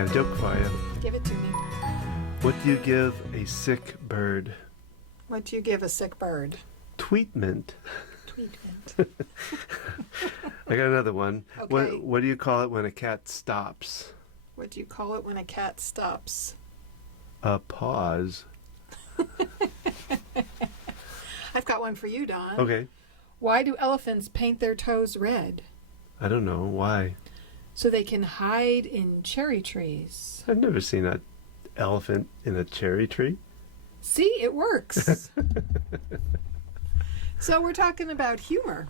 got a joke for you. Give it to me. What do you give a sick bird? What do you give a sick bird? Tweetment. Tweetment. I got another one. Okay. What do you call it when a cat stops? What do you call it when a cat stops? A pause. I've got one for you, Don. Okay. Why do elephants paint their toes red? I don't know. Why? So they can hide in cherry trees. I've never seen an elephant in a cherry tree. See, it works. So we're talking about humor.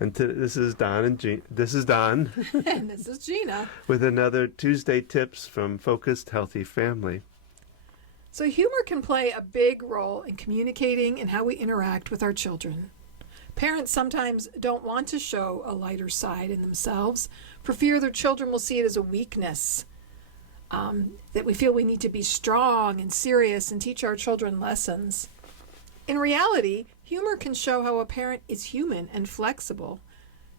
And this is Don and this is Don And this is Gina. with another Tuesday Tips from Focused Healthy Family. So humor can play a big role in communicating and how we interact with our children. Parents sometimes don't want to show a lighter side in themselves for fear their children will see it as a weakness. That we feel we need to be strong and serious and teach our children lessons. In reality, humor can show how a parent is human and flexible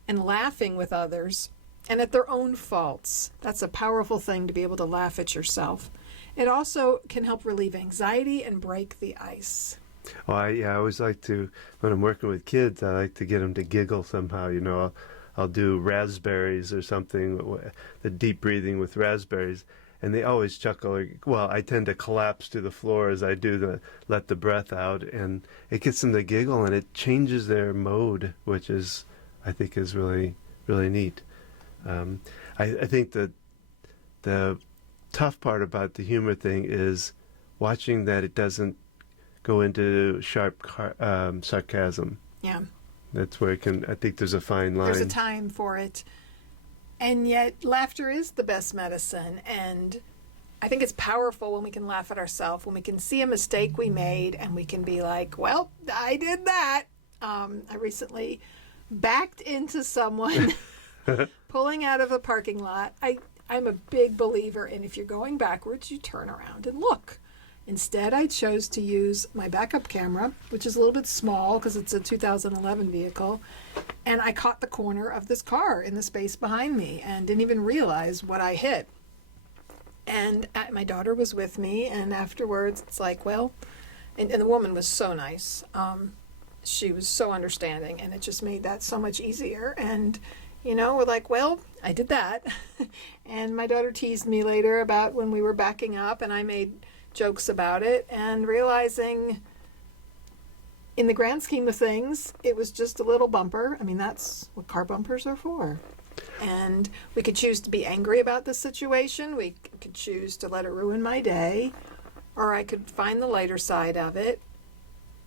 and laughing with others and at their own faults. That's a powerful thing, to be able to laugh at yourself. It also can help relieve anxiety and break the ice. Oh, I always like to, when I'm working with kids, I like to get them to giggle somehow. You know, I'll do raspberries or something, the deep breathing with raspberries, and they always chuckle. Well, I tend to collapse to the floor as I do let the breath out, and it gets them to giggle, and it changes their mode, which is, I think, is really, really neat. I think that the tough part about the humor thing is watching that it doesn't go into sharp sarcasm. Yeah. That's where it can, I think there's a fine line. There's a time for it. And yet laughter is the best medicine. And I think it's powerful when we can laugh at ourselves, when we can see a mistake we made and we can be like, well, I did that. I recently backed into someone pulling out of a parking lot. I'm a big believer in, if you're going backwards, you turn around and look. Instead, I chose to use my backup camera, which is a little bit small because it's a 2011 vehicle, and I caught the corner of this car in the space behind me and didn't even realize what I hit. And my daughter was with me, and afterwards it's like, well, and the woman was so nice. She was so understanding, and it just made that so much easier. And you know, we're like, well, I did that. And my daughter teased me later about when we were backing up, and I made jokes about it, and realizing in the grand scheme of things, it was just a little bumper. I mean, that's what car bumpers are for. And we could choose to be angry about the situation. We could choose to let it ruin my day, or I could find the lighter side of it.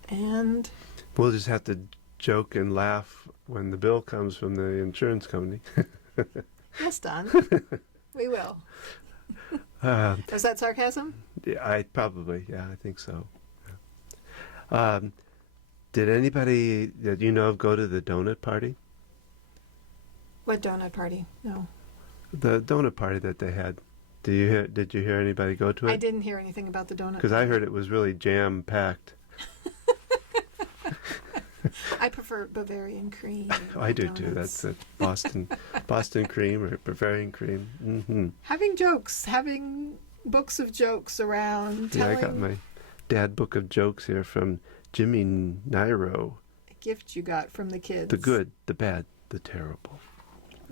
And we'll just have to joke and laugh when the bill comes from the insurance company. Yes, Don. We will. Was that sarcasm? Yeah, I think so. Did anybody that you know of go to the donut party? What donut party? No. The donut party that they had. Did you hear anybody go to it? I didn't hear anything about the donut party. Because I heard it was really jam-packed. I prefer Bavarian cream. Oh, I do too. That's it. Boston cream or Bavarian cream. Mm-hmm. Having books of jokes around. Yeah, I got my dad book of jokes here from Jimmy Nairo. A gift you got from the kids. The good, the bad, the terrible.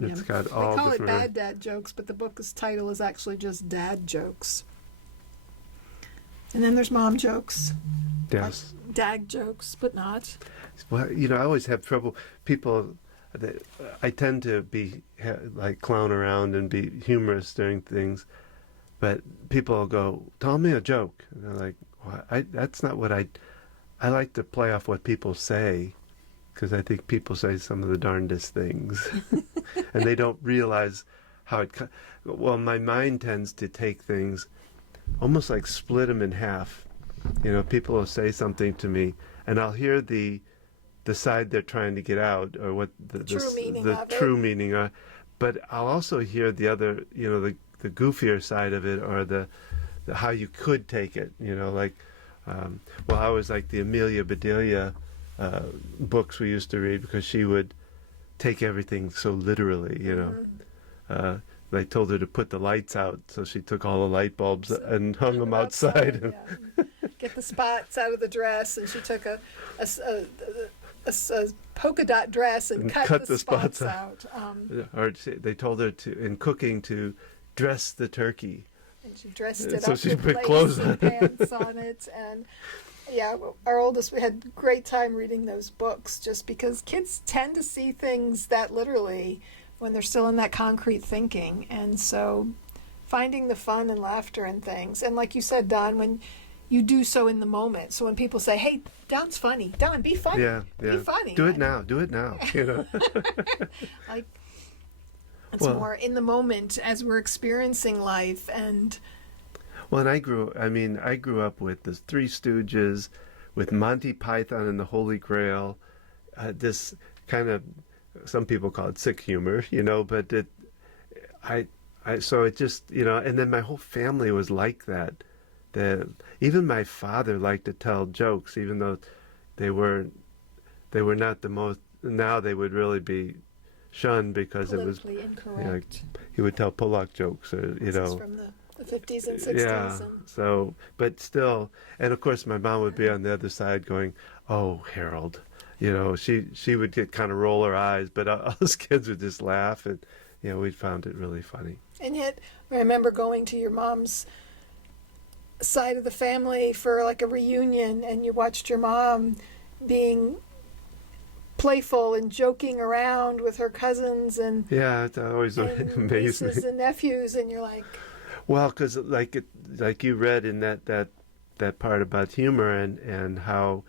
Yeah. It's got all they call different. it Bad Dad Jokes, but the book's title is actually just Dad Jokes. And then there's Mom Jokes. Yes. Like Dad Jokes, but not. Well, you know, I always have trouble. People, I tend to be like clown around and be humorous during things, but people will go, "Tell me a joke," and they're like, well, "That's not what I like to play off what people say, because I think people say some of the darndest things, and they don't realize how it. Well, my mind tends to take things, almost like split them in half. You know, people will say something to me, and I'll hear the side they're trying to get out, or what the true meaning of, but I'll also hear the other, you know, the goofier side of it, or the how you could take it, you know, like well, I was like the Amelia Bedelia books we used to read, because she would take everything so literally, you know. they told her to put the lights out, so she took all the light bulbs and hung them outside. Yeah. Get the spots out of the dress, and she took a polka dot dress and cut the spots out. Or they told her in cooking, to dress the turkey. And she dressed it so up she with put lace clothes and on. pants on it. And yeah, our oldest, we had a great time reading those books, just because kids tend to see things that literally when they're still in that concrete thinking. And so finding the fun and laughter in things. And like you said, Don, when you do so in the moment. So when people say, "Hey, Don's funny. Don, be funny. Yeah. Be funny. Do it now. Do it now. You know. Like, it's more in the moment as we're experiencing life. And And I grew up with the Three Stooges, with Monty Python and the Holy Grail. This kind of, some people call it sick humor, but so it just, and then my whole family was like that. Even my father liked to tell jokes, even though they were not the most. Now they would really be shunned because it was incorrect. He would tell Pollock jokes, or This is from the 50s and 60s. Yeah. So, but still, and of course, my mom would be on the other side going, "Oh, Harold," she would get kind of roll her eyes, but us kids would just laugh, and we found it really funny. And yet, I remember going to your mom's side of the family for like a reunion, and you watched your mom being playful and joking around with her cousins and it always amazed me. Nieces and nephews, and you're like, well, because like you read in that part about humor and how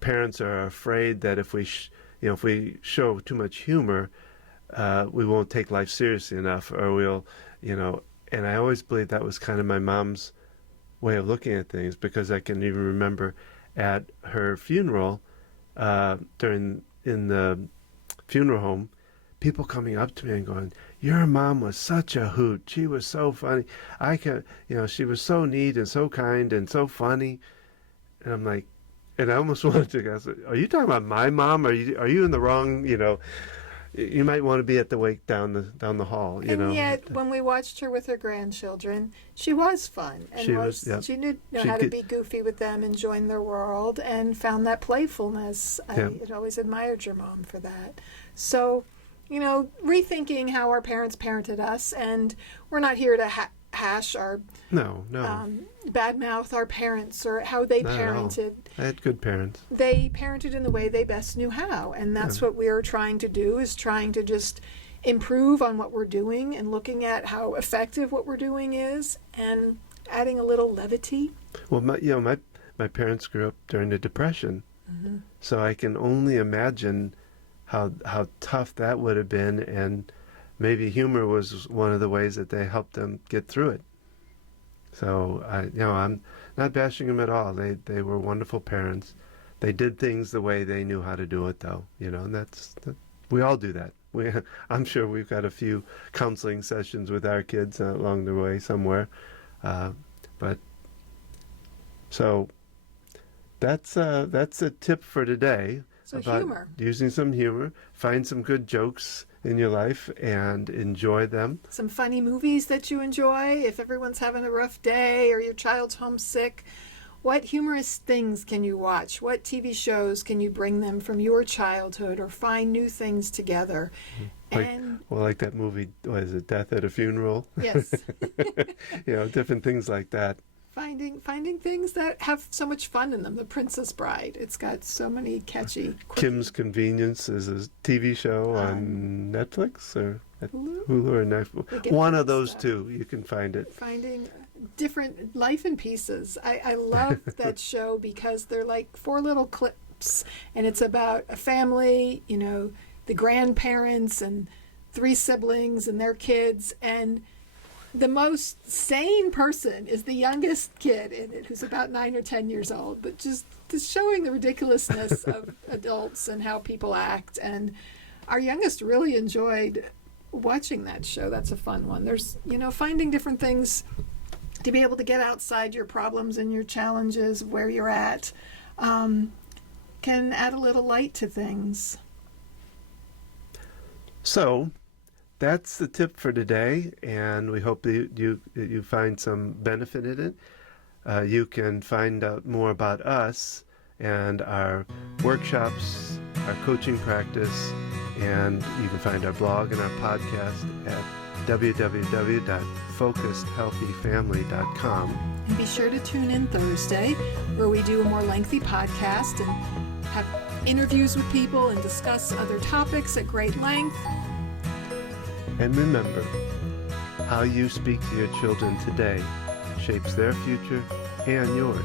parents are afraid that if we if we show too much humor, we won't take life seriously enough, or we'll and I always believed that was kind of my mom's way of looking at things, because I can even remember at her funeral, in the funeral home, people coming up to me and going, "Your mom was such a hoot. She was so funny. She was so neat and so kind and so funny." And I'm like, and I almost wanted to ask, "Are you talking about my mom? Are you in the wrong? You might want to be at the wake down the hall." And yet, when we watched her with her grandchildren, she was fun, and she knew how to be goofy with them and join their world, and found that playfulness. I had always admired your mom for that. So, rethinking how our parents parented us, and we're not here to hash our badmouth our parents or how they parented. I had good parents. They parented in the way they best knew how, and that's what we're trying to do, is trying to just improve on what we're doing and looking at how effective what we're doing is, and adding a little levity. Well, my parents grew up during the Depression, so I can only imagine how tough that would have been, and maybe humor was one of the ways that they helped them get through it. So I'm not bashing them at all. They were wonderful parents. They did things the way they knew how to do it, though. And we all do that. I'm sure we've got a few counseling sessions with our kids along the way somewhere. But so that's a tip for today. So about humor. Using some humor. Find some good jokes in your life and enjoy them. Some funny movies that you enjoy. If everyone's having a rough day or your child's homesick, what humorous things can you watch? What TV shows can you bring them from your childhood, or find new things together? Like that movie, what is it, Death at a Funeral? Yes. Different things like that. Finding things that have so much fun in them. The Princess Bride. It's got so many catchy. Kim's Convenience is a TV show on Netflix or Hulu or Netflix. One of those two, you can find it. Finding different life in pieces. I love that show because they're like 4 little clips, and it's about a family. The grandparents and 3 siblings and their kids, and the most sane person is the youngest kid in it, who's about 9 or 10 years old, but just showing the ridiculousness of adults and how people act. And our youngest really enjoyed watching that show. That's a fun one. There's, finding different things to be able to get outside your problems and your challenges, where you're at, can add a little light to things. So, that's the tip for today, and we hope that you find some benefit in it. You can find out more about us and our workshops, our coaching practice, and you can find our blog and our podcast at www.focusedhealthyfamily.com. And be sure to tune in Thursday, where we do a more lengthy podcast and have interviews with people and discuss other topics at great length. And remember, how you speak to your children today shapes their future and yours.